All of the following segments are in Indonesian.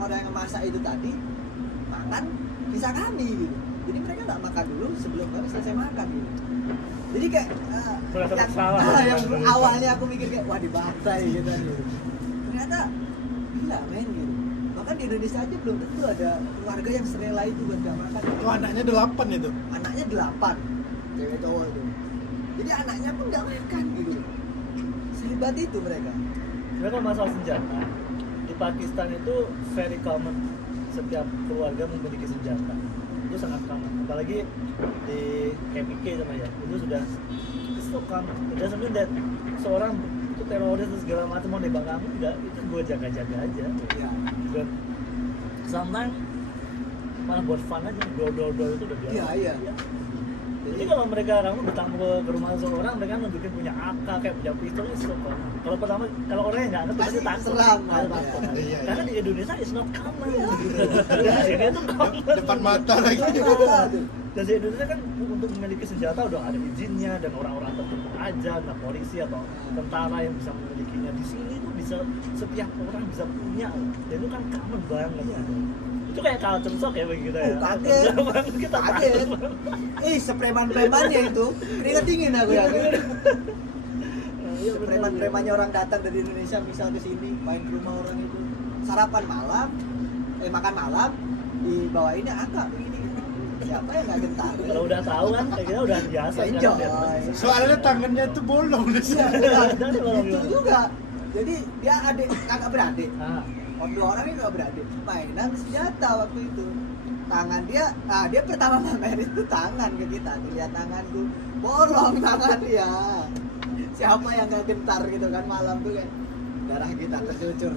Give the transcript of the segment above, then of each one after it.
orang-orang yang masak itu tadi makan bisa kami gitu. Jadi mereka nggak makan dulu sebelum kami selesai makan gitu. Jadi kayak yang awalnya aku mikir kayak wah dibantai gitu. Ternyata gila men gitu. Bahkan di Indonesia aja belum tentu ada keluarga yang serela itu buat gak makan. Itu anaknya 8 itu. Anaknya 8 cewek cowok itu. Jadi anaknya pun gak makan gitu. Sehebat itu mereka. Mereka masalah senjata di Pakistan itu very common, setiap keluarga memiliki senjata, itu sangat common. Apalagi di KPK sama ya, itu sudah so common. It doesn't mean that seorang itu teroris dan segala macam mau nembak kamu, enggak, itu gue jaga-jaga aja. Iya. Dan sometimes malah buat fun aja, dor itu udah biasa. Iya. Jadi kalau mereka kamu datang ke rumah seseorang, mereka nunjukin punya AK kayak punya pistol itu so common. Kalau pertama kalau orangnya nggak ngerti pasti takut. Serang, Takut. Iya. Karena di Indonesia is not common. Dan di sini itu common. Depan mata lagi. Dan di Indonesia kan untuk memiliki senjata udah ada izinnya dan orang-orang tertentu aja, nah polisi atau tentara yang bisa memilikinya. Di sini tuh bisa setiap orang bisa punya, dan itu kan common banget. Itu kayak culture shock ya bagi kita ya. Kaget. Kita Kaget. Sepreman-premannya itu keringet dingin aku ya. Preman-premannya orang datang dari Indonesia misal ke sini main ke rumah orang itu sarapan malam, makan malam dibawainnya akak begini. Siapa yang nggak gentar? Kalau udah tahu kan kayak kita udah biasa. Enjoy. Soalnya tangannya itu bolong di sini. Itu juga. Jadi dia kakak beradik. Ah, Dua orang ini kakak beradik. Mainan senjata waktu itu. Tangan dia pertama main itu tangan ke kita. Tuh lihat tanganku, bolong tangan dia. Siapa yang nggak gentar gitu kan malam tuh kan darah kita tercucur.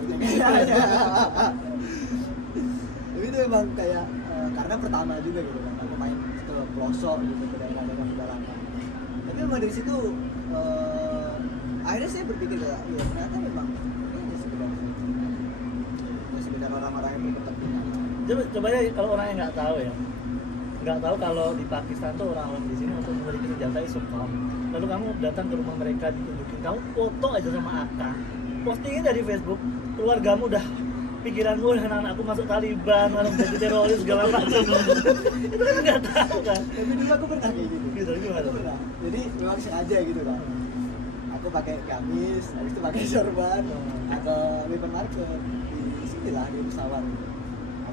Tapi itu emang kayak karena pertama juga gitu kan aku main ke pelosok gitu ke daerah-daerah pedalaman. Tapi memang dari situ akhirnya saya berpikir ya ternyata memang ini hanya sekedar orang-orang yang berkepentingan. coba aja kalau orang yang nggak tahu ya, nggak tahu kalau di Pakistan tuh orang-orang di sini untuk memiliki senjata itu common. Lalu kamu datang ke rumah mereka ditunjukin, kamu foto aja sama AK, postingin dari Facebook, keluargamu udah pikiranmu anak-anakku masuk Taliban, malah menjadi teroris segala macam. Itu kan nggak tahu kan. Tapi dulu aku pernah kayak gitu. Gitu gimana? Aku pernah. Jadi memang sengaja gitu kan. Aku pakai gamis, habis itu pakai sorban, atau hypermarket di sini lah di pesawat.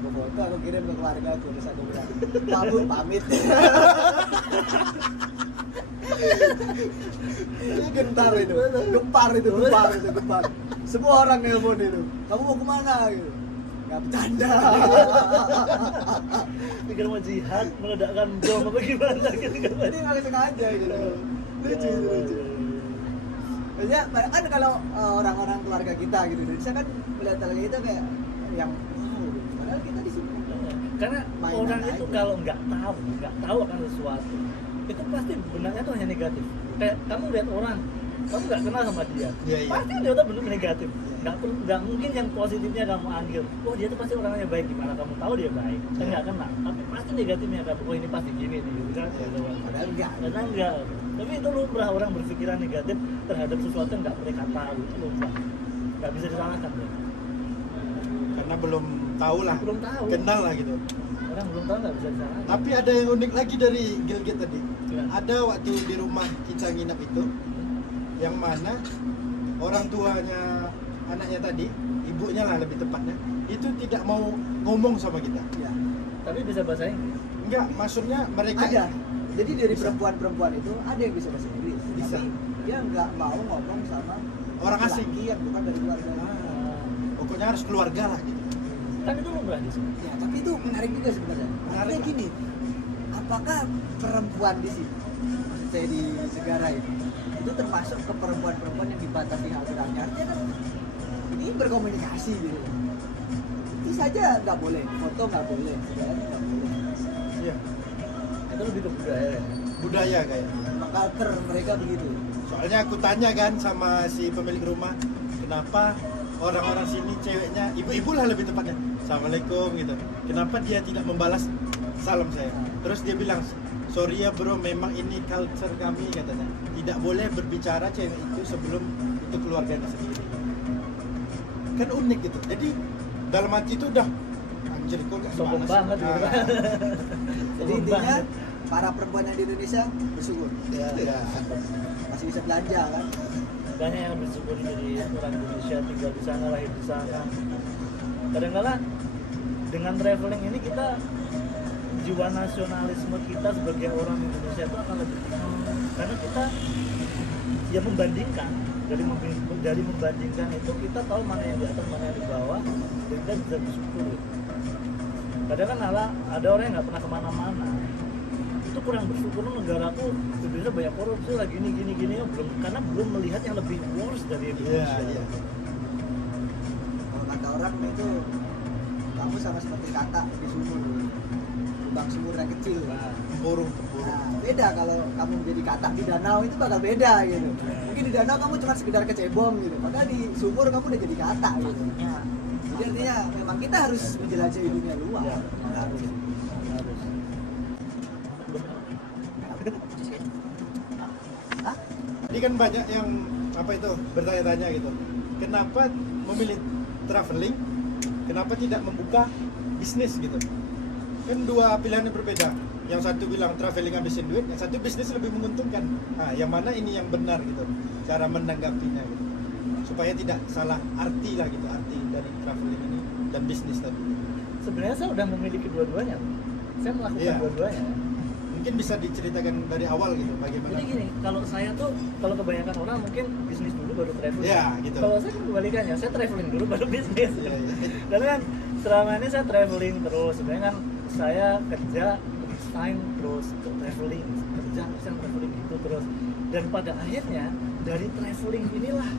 Aku foto, aku kirim ke keluarga aku, terus aku bilang, "Kamu pamit." Ini gempar itu. Semua orang nelpon itu. Kamu mau kemana gitu? Gak bercanda. Pikir mau jihad, meledakkan bom apa gimana gitu kan. Jadi nggak sengaja gitu. Lucu. Biasanya kan kalau orang-orang keluarga kita gitu Indonesia kan melihat keluarga kita kayak yang wow, padahal kita di sini. Karena Mainan orang itu aja. kalau nggak tahu akan sesuatu, itu pasti benarnya tuh hanya negatif. Kayak kamu lihat orang, kamu nggak kenal sama dia, Iya. pasti dia tuh benar negatif. Nggak mungkin yang positifnya kamu ambil. Oh dia tuh pasti orangnya baik, gimana kamu tahu dia baik? Kan nggak kenal, tapi pasti negatifnya kamu. Oh ini pasti gini nih, gitu kan? Padahal enggak. Karena enggak. Tapi itu lumrah orang berpikiran negatif terhadap sesuatu yang nggak mereka tahu, itu lumrah. Nggak bisa disalahkan. Ya. Karena belum tahu lah. Belum tahu. Kenal lah gitu. Orang belum tahu nggak bisa disalahkan. Tapi ada yang unik lagi dari Gilgit tadi. Gimana? Ada waktu di rumah kita nginap itu, yang mana orang tuanya anaknya tadi, ibunya lah lebih tepatnya, itu tidak mau ngomong sama kita. Ya. Tapi bisa bahasa Inggris. Enggak, maksudnya mereka Ada. Jadi dari Bisa. perempuan-perempuan itu ada yang bisa bahasa Inggris. Bisa. Tapi dia nggak mau ngomong sama Orang asing. laki yang bukan dari keluarga. Pokoknya harus keluarga lah gitu. Kan itu lumrah di sini. Ya, tapi itu menarik juga sebenarnya. Menarik Artinya lah. gini, apakah perempuan di sini, maksud saya di negara ini, itu termasuk ke perempuan-perempuan yang dibatasi aturannya? Artinya kan ini berkomunikasi gitu. Itu saja nggak boleh, foto nggak boleh, segalanya nggak boleh. Iya. Itu lebih ke budaya ya. Budaya kayak. Culture mereka begitu. Soalnya aku tanya kan sama si pemilik rumah, kenapa orang-orang sini ceweknya, ibu-ibu lah lebih tepatnya, Assalamualaikum gitu. Kenapa dia tidak membalas salam saya? Terus dia bilang, sorry ya bro, memang ini culture kami katanya. Tidak boleh berbicara cewek itu sebelum itu keluarganya sendiri. Kan unik gitu. Jadi dalam hati itu udah anjir kok gak Sombong banget gitu kan. Jadi intinya para perempuan yang di Indonesia bersyukur. Ya, ya. Masih bisa belanja kan. banyak yang bersyukur jadi orang Indonesia, tinggal di sana, lahir di sana. Kadang-kadang dengan traveling ini kita, jiwa nasionalisme kita sebagai orang Indonesia itu akan lebih tinggi, karena kita ya membandingkan, dari membandingkan itu kita tahu mana yang di atas, mana yang di bawah, dan kita bisa bersyukur. Kadang kan ada orang yang nggak pernah kemana-mana, itu kurang bersyukur, negaraku Indonesia banyak korupsi lah, gini belum, karena belum melihat yang lebih worse dari Indonesia. Iya. Kalau kata orang itu kamu sama seperti kata di sumur, lubang sumur yang kecil. Tempurung. Nah, beda kalau kamu menjadi kata di danau itu bakal beda gitu. Mungkin di danau kamu cuma sekedar kecebong gitu, padahal di sumur kamu udah jadi kata gitu. Jadi artinya memang kita harus menjelajahi dunia luar. Ya. Harus. Jadi kan banyak yang apa itu bertanya-tanya gitu. Kenapa memilih traveling? Kenapa tidak membuka bisnis gitu? Kan dua pilihan yang berbeda. Yang satu bilang traveling habisin duit, yang satu bisnis lebih menguntungkan. Nah, yang mana ini yang benar gitu? Cara menanggapinya gitu. Supaya tidak salah arti lah gitu, arti dari traveling ini dan bisnis tadi. Sebenarnya saya udah memiliki dua-duanya. Saya melakukan Iya. dua-duanya. Mungkin bisa diceritakan dari awal gitu bagaimana? Jadi gini, kalau saya tuh, kalau kebanyakan orang mungkin bisnis dulu baru traveling. Iya, gitu. Kalau saya kebalikannya, saya traveling dulu baru bisnis. Iya, iya. Karena kan selama ini saya traveling terus, sebenarnya kan saya kerja, resign terus, traveling, kerja, resign, traveling gitu terus. Dan pada akhirnya dari traveling inilah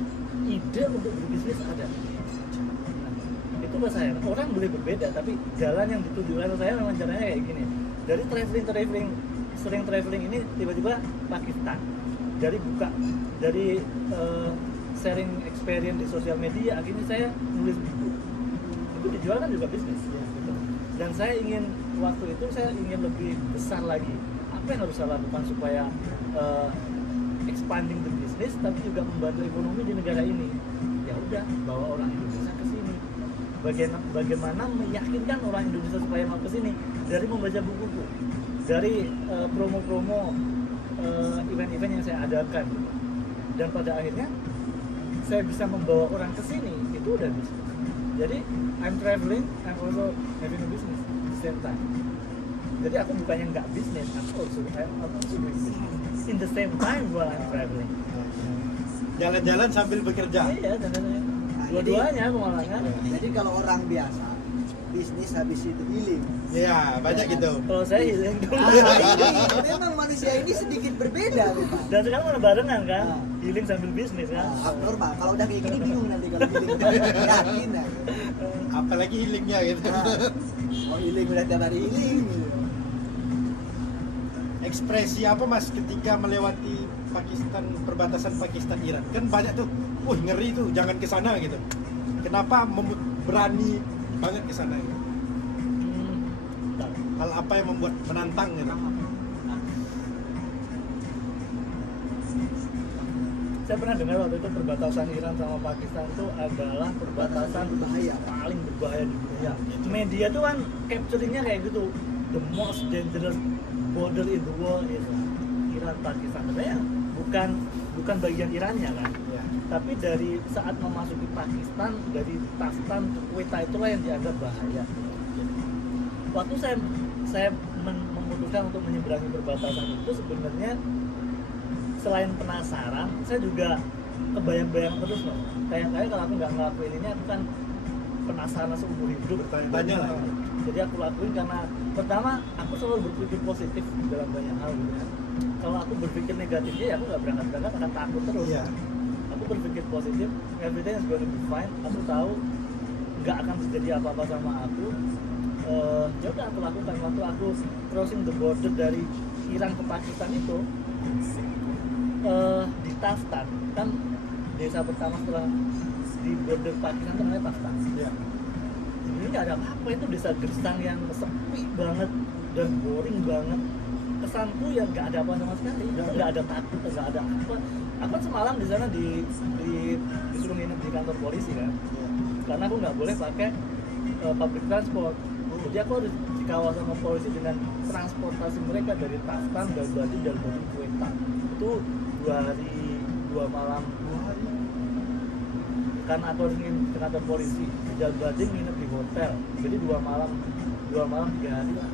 ide untuk berbisnis ada. Nah, itu buat saya. Orang boleh berbeda, tapi jalan yang dituju oleh saya memang caranya kayak gini. Dari traveling, sering traveling ini tiba-tiba Pakistan. Dari sharing experience di sosial media, akhirnya saya nulis buku. Itu dijual kan juga bisnis. Gitu. Dan saya ingin, waktu itu saya ingin lebih besar lagi. Apa yang harus saya lakukan supaya expanding the business tapi juga membantu ekonomi di negara ini? Ya udah, bawa orang Indonesia ke sini. Bagaimana meyakinkan orang Indonesia supaya mau ke sini? Dari membaca buku-buku, dari promo-promo event-event yang saya adakan, dan pada akhirnya saya bisa membawa orang ke sini, itu udah bisnis. Jadi I'm traveling, I'm also having a business at the same time. Jadi aku bukannya nggak bisnis, I'm also doing business in the same time while I'm traveling. Jalan-jalan sambil bekerja. Iya, dan dua-duanya malah kan. Jadi kalau orang biasa bisnis habis itu healing. Iya, banyak gitu. Kalau saya healing dulu. Ini memang manusia ini sedikit berbeda memang. Dan sekarang mana barengan kan, Ah. healing sambil bisnis kan. Abnormal. Kalau udah kayak gini bingung nanti kalau healing. Yakin ya. Apalagi healingnya gitu. Mau healing udah tiap hari healing. Gitu. Ekspresi apa mas ketika melewati Pakistan, perbatasan Pakistan Iran? Kan banyak tuh, wah ngeri tuh, jangan ke sana gitu. Kenapa berani banget ke sana gitu? Bentar. Hal apa yang membuat menantang gitu? Saya pernah dengar waktu itu perbatasan Iran sama Pakistan itu adalah perbatasan Berbahaya. paling berbahaya di dunia. Media tuh kan capturingnya kayak gitu, the most dangerous border in the world is Iran Pakistan. Sebenarnya bukan bagian Irannya kan, Ya. tapi dari saat memasuki Pakistan, dari Tastan ke Quetta itulah yang dianggap bahaya. Waktu saya memutuskan untuk menyeberangi perbatasan itu, sebenarnya selain penasaran, saya juga kebayang-bayang terus loh. Kayak kalau aku nggak ngelakuin ini, aku kan penasaran seumur hidup. Bertanya-tanya lah. Jadi aku lakuin karena pertama aku selalu berpikir positif dalam banyak hal gitu kan. Kalau aku berpikir negatifnya ya aku nggak berangkat akan takut terus. Iya. Aku berpikir positif, everything is going to be fine. Aku tahu nggak akan terjadi apa-apa sama aku. Ya udah aku lakukan. Waktu aku crossing the border dari Iran ke Pakistan itu, di Tastan kan desa pertama setelah di border Pakistan itu namanya Tastan. Ya. Ini nggak ada apa-apa, itu desa gersang yang sepi banget dan boring banget. Kesanku ya nggak ada apa sama sekali, nggak ada takut, nggak ada apa. Aku kan semalam di sana disuruh nginep di kantor polisi kan, Ya. karena aku nggak boleh pakai public transport. Jadi aku harus dikawal sama polisi dengan transportasi mereka dari Taftan, Dalbadi Kueta. Itu 2 hari 2 malam. Karena aku harus nginep ke kantor polisi di Dalbadi, nginep di hotel. Jadi 2 malam 3 hari lah.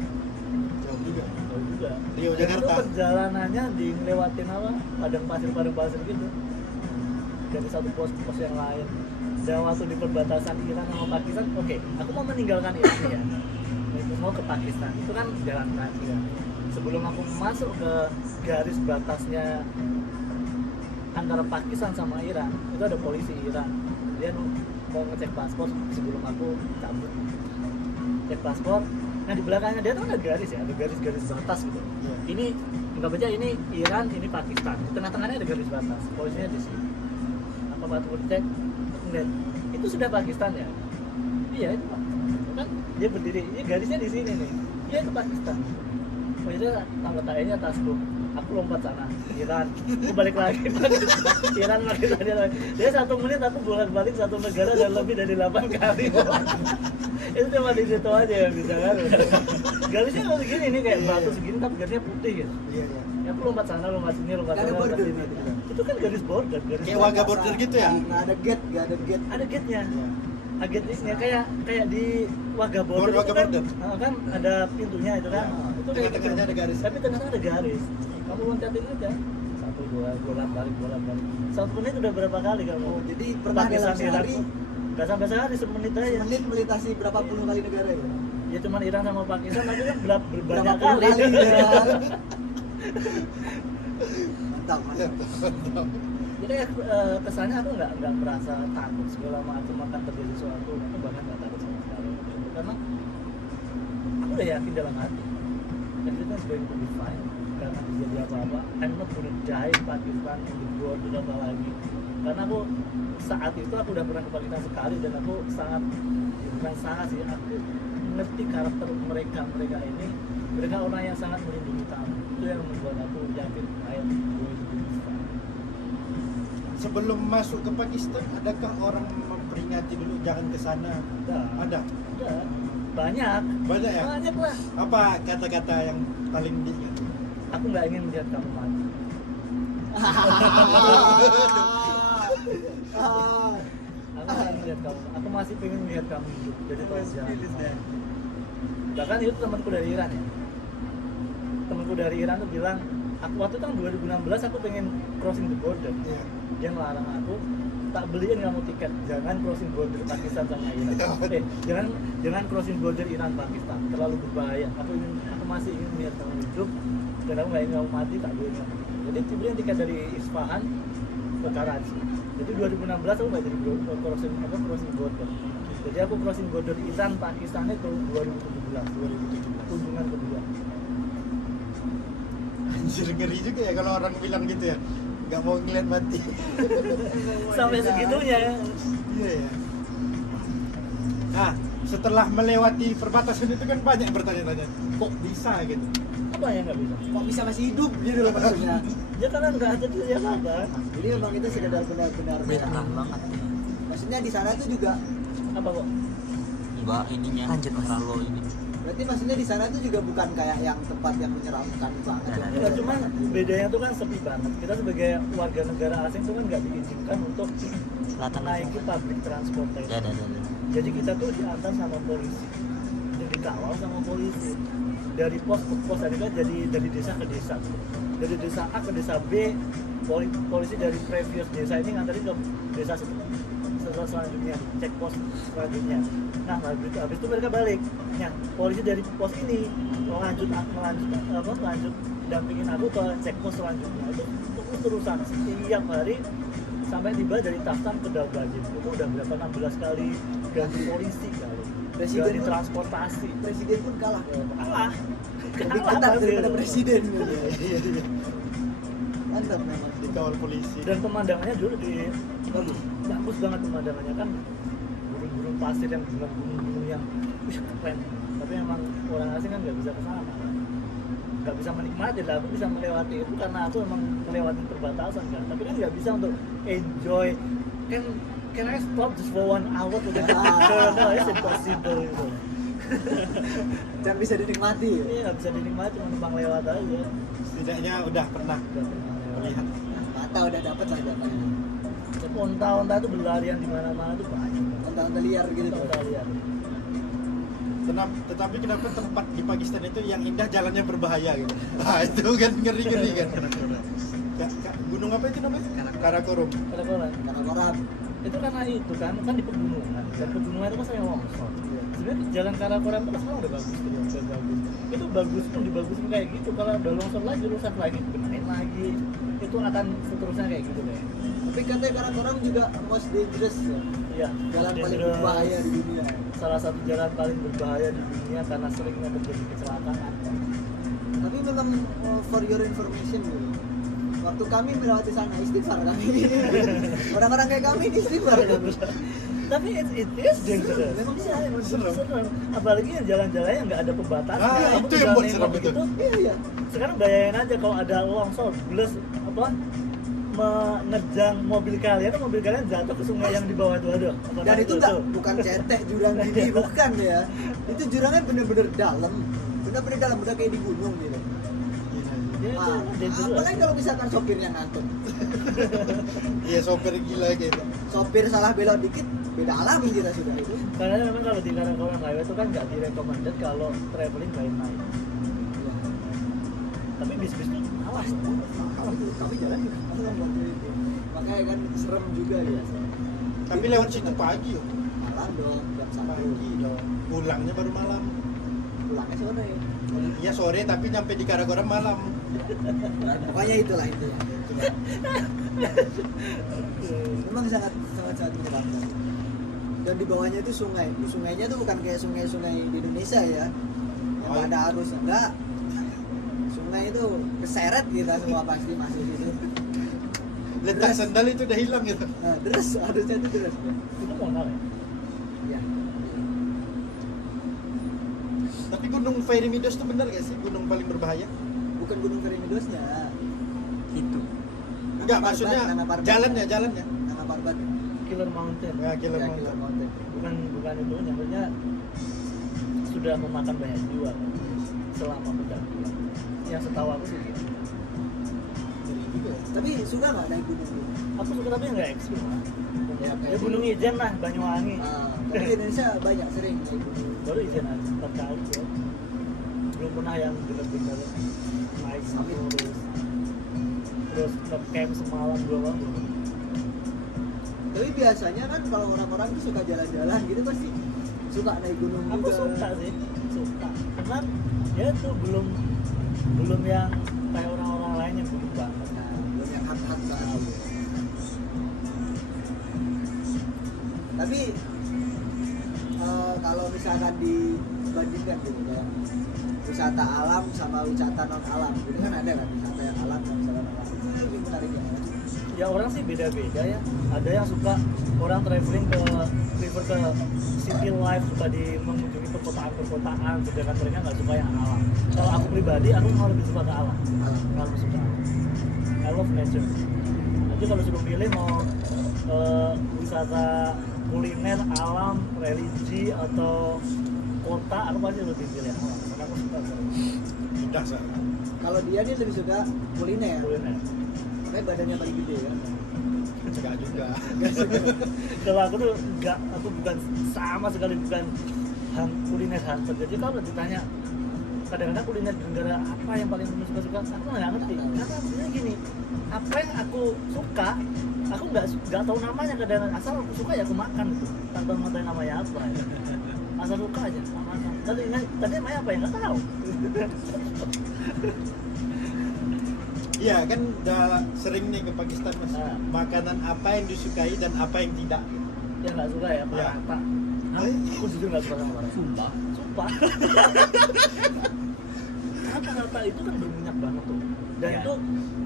Jauh juga. Jauh juga. Rio Dan itu Jakarta. perjalanannya di ngelewatin apa? Padang pasir gitu. Dari satu pos yang lain. Dan waktu di perbatasan Iran sama Pakistan, oke, aku mau meninggalkan Iran ya. Mau ke Pakistan, itu kan jalan kaki ya. Sebelum aku masuk ke garis batasnya antara Pakistan sama Iran, itu ada polisi Iran. Dia mau ngecek paspor sebelum aku cabut. Cek paspor. Nah di belakangnya dia tuh ada garis ya, ada garis-garis batas gitu. Iya. Ini nggak baca ini Iran, ini Pakistan. Di tengah-tengahnya ada garis batas. Polisinya di sini. Apa waktu cek? Aku ngeliat, itu sudah Pakistan ya? Iya itu Pakistan. Kan dia berdiri, ini garisnya di sini nih. Iya itu Pakistan. Oh itu tangga tayanya tasku. Aku lompat sana, Iran. Aku balik lagi. Iran Pakistan dia 1 menit aku bolak-balik satu negara dan lebih dari 8 kali. Itu cuma di situ aja ya bisa kan. Garisnya kalau segini nih kayak Iya, batu iya. segini tapi garisnya putih gitu. Iya, iya. Ya aku lompat sana, lompat sini, lompat Nggak ada sana, lompat border sini. berarti. Itu kan garis border, garis Kayak Wagah border gitu ya? Nggak ada gate. ada gate-nya. Iya. Gate-nya kayak di Wagah border. Wagah itu kan, border. kan ada pintunya itu kan. Iya. Itu kayak Tengah-tengahnya ada garis. Tapi tengahnya ada garis. Kamu loncatin aja. 1 2 bolak-balik. 1 menit udah berapa kali kamu? Oh, jadi pernah dalam sehari Gak sampai sehari, semenit aja. menit melintasi berapa puluh kali negara ya? Ya cuman Iran sama Pakistan tapi kan Berapa banyak puluh kali. kali ya? Mantap. Jadi kesannya aku nggak merasa takut segala macam akan terjadi sesuatu. Aku bahkan nggak takut sama sekali. Karena aku udah yakin dalam hati everything's going to be fine. Karena terjadi apa-apa, I'm not gonna die in Pakistan in the border apa lagi. Karena aku saat itu aku udah pernah ke Pakistan sekali dan aku sangat bukan sangat sih, aku mengerti karakter mereka ini. Mereka orang yang sangat melindungi tamu. Itu yang membuat aku yakin I'm going to be fine. Sebelum masuk ke Pakistan, adakah orang memperingati dulu jangan ke sana? Ada. Udah, banyak Banyak ya? banyak lah. Apa kata-kata yang paling diingat? Aku nggak ingin melihat kamu mati. Aku nggak ingin melihat kamu. Aku masih pengen melihat kamu hidup. Jadi tolong jangan. Bahkan itu temanku dari Iran ya. Temanku dari Iran tuh bilang, aku waktu itu tahun 2016 aku pengen crossing the border. Iya. Dia ngelarang aku, tak beliin kamu tiket, jangan crossing border Pakistan sama Iran. Jangan crossing border Iran Pakistan, terlalu berbahaya. Aku masih ingin melihat kamu hidup dan aku nggak ingin kamu mati, tak beliin kamu. Jadi dibeliin tiket dari Isfahan ke Karachi. Jadi 2016 aku nggak jadi crossing border. Jadi aku crossing border Iran Pakistan itu 2017 kunjungan kedua. Anjir, ngeri juga ya kalau orang bilang gitu ya. Nggak mau ngeliat mati. Sampai segitunya ya. Iya ya. Nah, setelah melewati perbatasan itu kan banyak bertanya-tanya, kok bisa gitu? Apa yang nggak bisa? Kok bisa masih hidup gitu loh maksudnya? Ya karena nggak ada tuh ya apa? Jadi memang kita sekedar benar-benar Beda banget. Maksudnya di sana tuh juga, Apa kok? Enggak ininya. Lanjut terlalu ini. berarti maksudnya di sana tuh juga bukan kayak yang tempat yang menyeramkan banget. Ada. Nah, cuman bedanya tuh kan sepi banget. Kita sebagai warga negara asing tuh kan nggak diizinkan untuk Selatan naiki public transportation. Ya, ada. Jadi kita tuh diantar sama polisi dan dikawal sama polisi dari pos ke pos. Dari desa ke desa, dari desa A ke desa B. Polisi dari previous desa ini nganterin ke desa selanjutnya, cek pos selanjutnya. Nah habis itu mereka balik. Ya, polisi dari pos ini melanjut dampingin aku ke cek pos selanjutnya. Itu terusan setiap hari sampai tiba dari Taftan ke Dalbajin. Itu udah berapa 16 kali ganti polisi kali. Presiden Ganti pun- transportasi. Presiden pun kalah. Kalah. Lebih Kalah ketat pasti. daripada presiden. Iya. Mantap memang. Dikawal polisi. Dan pemandangannya dulu bagus banget pemandangannya kan, gunung-gunung pasir yang dengan gunung-gunung yang keren. Tapi emang orang asing kan nggak bisa ke sana, nggak bisa menikmati lah. Aku bisa melewati itu karena aku emang melewati perbatasan kan, tapi kan nggak bisa untuk enjoy kan can I stop just for 1 hour to get no, it's impossible gitu. Jangan bisa dinikmati ya. Iya, nggak bisa dinikmati, cuma numpang lewat aja. Setidaknya udah pernah melihat. Mata udah dapet lah datanya. Tapi onta-onta itu berlarian di mana-mana tuh banyak. Onta-onta liar gitu tuh. Onta liar. Tetapi kenapa tempat di Pakistan itu yang indah jalannya berbahaya gitu? Nah itu kan ngeri-ngeri kan. Gunung apa itu namanya? Karakorum. Karakoram. Karakoram. Itu karena itu kan di pegunungan, dan pegunungan itu kan sering longsor. Sebenarnya jalan Karakoram itu sekarang udah bagus, udah bagus. Itu bagus pun dibagusin kayak gitu. Kalau udah longsor lagi, rusak lagi, benerin lagi, itu akan seterusnya kayak gitu deh. Tapi katanya Karakoram juga most dangerous ya. Iya. Jalan paling dangerous. berbahaya di dunia. Salah satu jalan paling berbahaya di dunia karena seringnya terjadi kecelakaan. Tapi memang for your information gitu. Waktu kami melewati sana istighfar kami. Orang-orang kayak kami ini istighfar kami. Tapi it is dangerous. Memang sih emang Serem. Apalagi yang jalan-jalan yang nggak ada pembatas. Itu yang buat serem itu. Iya. Sekarang bayangin aja kalau ada longsor, blus apa menerjang mobil kalian jatuh ke sungai yang di bawah itu ada. Dan itu enggak bukan cetek jurang gini, bukan ya. Itu jurangnya bener-bener dalam. Bener-bener dalam, udah kayak di gunung gitu. Ya, itu dangerous. Apalagi kalau misalkan sopirnya ngantuk. Iya sopir gila gitu. Sopir salah belok dikit, beda alam kita sudah itu. Karena memang kalau di Karakoram Highway itu kan nggak direkomended kalau traveling by night. Tapi bis-bis tuh awas. Kami jalan juga malam waktu itu. Makanya kan serem juga ya. Tapi lewat situ pagi yo. Malam dong, jam 1. Pagi dong. Pulangnya baru malam. Pulangnya sore. Iya sore tapi nyampe di Karakoram malam. Pokoknya itulah itu ya. Memang sangat menyeramkan. Dan di bawahnya itu sungai. Sungainya tuh bukan kayak sungai-sungai di Indonesia ya. Yang Oh. ada arus enggak. Sungai itu keseret kita semua pasti masuk situ. Letak sandal itu udah hilang gitu. Nah, terus arusnya itu terus. Itu modal ya. Ya. Tapi Gunung Fairimidos itu benar gak sih gunung paling berbahaya? Bukan Gunung Fairimidos-nya. Itu. Enggak, maksudnya Nama Parbat. jalannya. Nama Parbat. Killer Mountain. Ya, Killer Ya, Mountain. Killer Mountain. Bukan itu, nyampernya sudah memakan banyak jiwa selama pendakian. Yang setahu aku sih gitu. Ngeri juga ya. Tapi suka nggak naik gunung? Aku suka tapi nggak ekstrim lah. Ya, Ya Gunung Ijen lah, Banyuwangi. Tapi di Indonesia banyak sering naik gunung. Baru Ijen aja, 4 kali ya. Belum pernah yang bener-bener naik Summit. terus camp semalam 2 malam. belum. Tapi biasanya kan kalau orang-orang tuh suka jalan-jalan gitu pasti suka naik gunung Aku juga. suka sih, suka. Karena ya tuh belum yang kayak orang-orang lain yang belum banget. Nah, belum yang hard-hard banget. Tapi kalau misalkan dibandingkan gitu kan wisata alam sama wisata non alam, itu kan ada kan wisata yang alam dan wisata non alam. Itu lebih menarik ya. Ya orang sih beda-beda ya. Ada yang suka orang traveling prefer ke city life, suka di mengunjungi perkotaan, sedangkan mereka nggak suka yang alam. Kalau aku pribadi, aku malah lebih suka ke alam. Alam. Kalau suka alam. I love nature. Jadi kalau suruh pilih mau wisata kuliner, alam, religi atau kota, aku pasti lebih pilih alam. Karena aku suka Mudah sih. Kalau dia nih lebih suka kuliner, kuliner. makanya badannya paling gede kan. Enggak juga. Kalau aku tuh enggak, aku bukan sama sekali bukan kuliner hunter. Jadi kalau ditanya kadang-kadang kuliner di negara apa yang paling kamu suka, aku nggak ngerti. Karena sebenarnya gini, apa yang aku suka, aku nggak tahu namanya kadang-kadang. Asal aku suka ya aku makan gitu, tanpa mengetahui namanya apa. Ya. Asal suka aja, makan. Tadi namanya apa ya nggak tahu. Iya kan udah sering nih ke Pakistan mas. Nah. Makanan apa yang disukai dan apa yang tidak? Ya nggak suka ya, Ya. parata. Aku jujur nggak suka sama parata. Sumpah. Karena parata itu kan berminyak banget tuh. Dan Ya. itu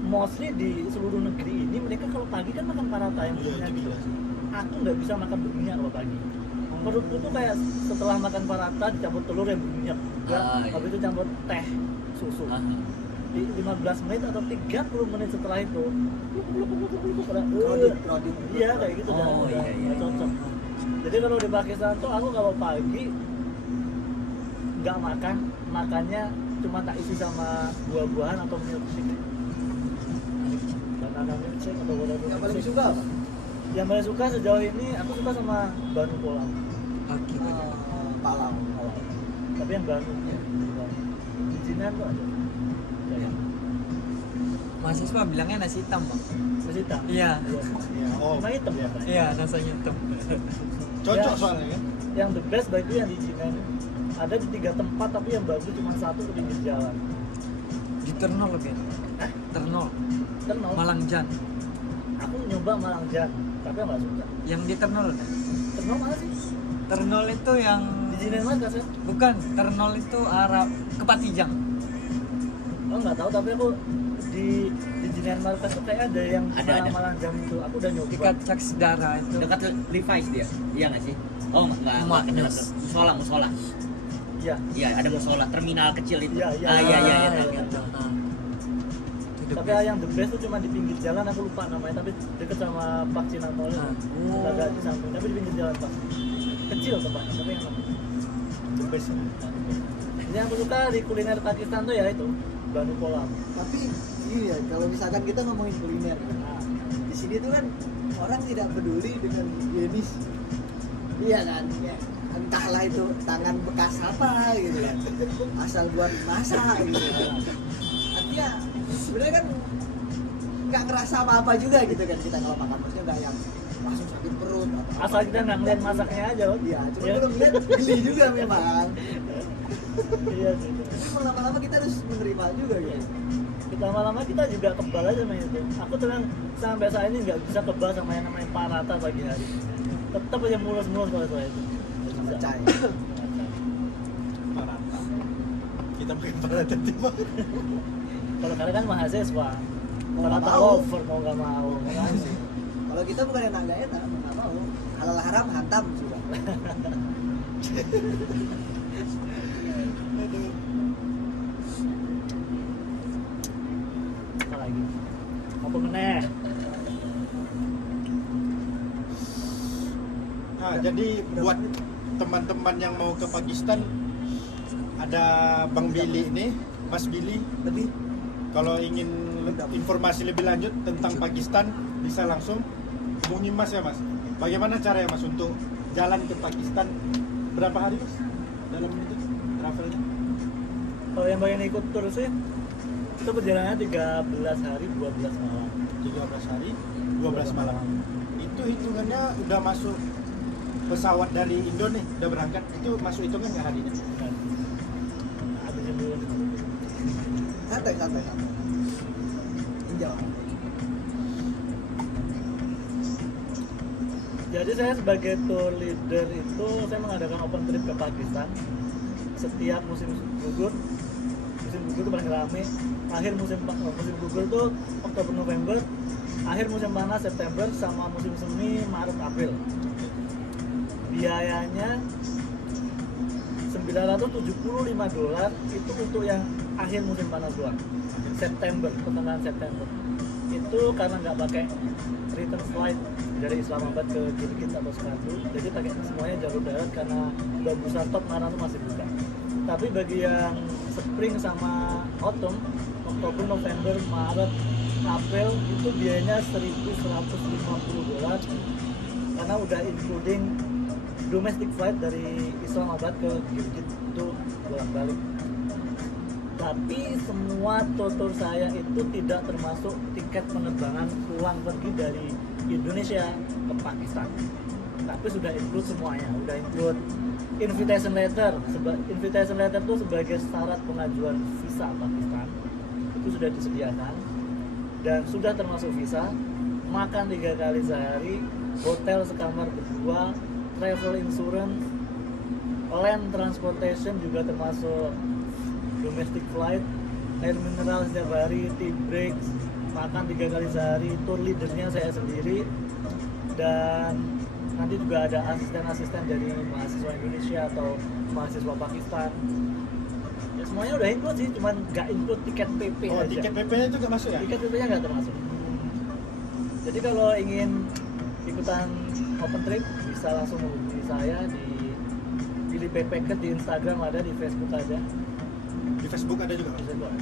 mostly di seluruh negeri ini mereka kalau pagi kan makan parata yang Iya, berminyak itu gitu. gila. Aku nggak bisa makan berminyak kalau pagi. Perutku tuh kayak setelah makan parata dicampur telur yang berminyak juga. Ah, iya. Habis itu campur teh susu. di 15 menit atau 30 menit setelah itu Krodit. iya kayak gitu dah, Oh, udah iya, nggak cocok. Jadi kalau di Pakistan tuh aku kalau pagi nggak makannya cuma tak isi sama buah-buahan atau milkshake, banana milkshake atau whatever Yang paling milkshake. suka apa? Yang paling suka sejauh ini aku suka sama Banu Polam, Oke. Palau. tapi yang Banu di Jinan tuh ada kayak Mahasiswa bilangnya nasi hitam, Bang. nasi hitam. Iya. Iya, oh. Cuma hitam ya Pak? Iya, rasanya hitam. Cocok Ya. soalnya kan. Yang the best bagi yang di Jinan ada di 3 tempat, tapi yang bagus cuma 1 di pinggir jalan. Di Ternol lebih. Ternol, Ternol. Malangjan. Aku nyoba Malangjan, tapi aku nggak suka. Yang di Ternol ada. Ternol mana sih? Ternol itu yang Di Jinan mana kan? bukan, Ternol itu arah ke Patijang. Oh nggak tahu, tapi aku di Jinan Market tuh kayak ada yang Ada. Malangjan itu. Aku udah nyoba. Dekat Caksidara itu. Dekat Levi's dia, iya nggak sih? Oh nggak Mak, kenal. Nes. Musola. Iya. Iya ada musola, terminal kecil itu. Iya, iya. Iya Ah, tahu. gitu. Ah. Itu the Tapi best. yang the best tuh cuma di pinggir jalan, aku lupa namanya, tapi deket sama Pak Cinantol. Ah. Agak di samping, tapi di pinggir jalan Pak. Kecil tempatnya, tapi enak. The best. Ini yang aku suka di kuliner Pakistan tuh ya itu Banu Polam. Tapi iya, kalau misalkan kita ngomongin kuliner, Nah, di sini tuh kan orang tidak peduli dengan higienis. Iya kan? Ya. Entahlah itu tangan bekas apa gitu kan. Asal buat masak gitu. Artinya sebenarnya kan nggak ngerasa apa-apa juga gitu kan kita kalau makan, maksudnya nggak yang langsung sakit perut atau asal kita nggak ngeliat masaknya aja loh. Iya, cuma Ya. belum lihat geli juga memang. Iya sih. Tapi lama-lama kita harus menerima juga gitu. Kita lama-lama kita juga kebal aja sama itu. Aku terang sampai saat ini nggak bisa kebal sama yang namanya parata pagi hari. Tetap aja mulus-mulus kalau soal itu. Nggak Sama bisa. cai. Parata. Kita makan parata tiba. Kalau karena kan mahasiswa, Mau parata nggak mau. lover mau nggak mau. Kan? Kalau kita bukan yang nggak enak, nggak mau. Halal haram hantam sudah. Apa lagi? Apa meneh? Nah, jadi buat teman-teman yang mau ke Pakistan, ada Bang Billy ini, Mas Billy. Lebih Kalau ingin informasi lebih lanjut tentang Pakistan, bisa langsung hubungi Mas ya Mas. Bagaimana caranya Mas untuk jalan ke Pakistan? Berapa hari Mas? Dalam itu travelnya? Kalau yang pengen ikut tur sih, itu perjalanannya 13 hari 12 malam. 13 hari, 12 malam. Itu hitungannya udah masuk pesawat dari Indo nih, udah berangkat. Itu masuk hitungan nggak harinya? Habisin dulu. santai. Enjoy. Jadi saya sebagai tour leader itu saya mengadakan open trip ke Pakistan setiap musim gugur. Musim gugur itu paling rame. Akhir musim gugur itu Oktober November. Akhir musim panas September sama musim semi Maret April. Biayanya $975 itu untuk yang akhir musim panas doang. September, pertengahan September. Itu karena nggak pakai return flight dari Islamabad ke Gilgit atau Skardu, jadi pakai semuanya jalur darat karena bagusan top Mara itu masih buka. Tapi bagi yang spring sama autumn, Oktober, November, Maret, April itu biayanya $1.150 karena udah including domestic flight dari Islamabad ke Gilgit itu bolak-balik. Tapi semua tour saya itu tidak termasuk tiket penerbangan pulang pergi dari Indonesia ke Pakistan. Tapi sudah include semuanya, udah include invitation letter. Invitation letter itu sebagai syarat pengajuan visa Pakistan itu sudah disediakan dan sudah termasuk visa, makan 3 kali sehari, hotel sekamar berdua, travel insurance, land transportation juga termasuk domestic flight, air mineral setiap hari, tea breaks, makan 3 kali sehari, tour leadernya saya sendiri, dan nanti juga ada asisten-asisten dari mahasiswa Indonesia atau mahasiswa Pakistan. Ya semuanya udah include sih, cuman nggak include tiket PP Oh, aja. tiket PP-nya itu nggak masuk ya? Tiket PP-nya nggak termasuk. Jadi kalau ingin ikutan open trip bisa langsung hubungi saya di Pilih Backpacker di Instagram ada, di Facebook ada. Di Facebook ada juga. Di Facebook ada.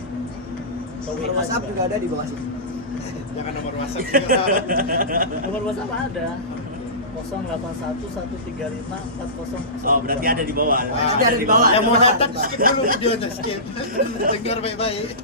Atau Nomor WhatsApp juga ada di bawah sini. Jangan nomor WhatsApp juga. Nomor WhatsApp ada. 08113540. Oh, berarti ada di bawah. Nanti ada di bawah. Yang mau nonton skip dulu videonya, skip. Dengar baik-baik.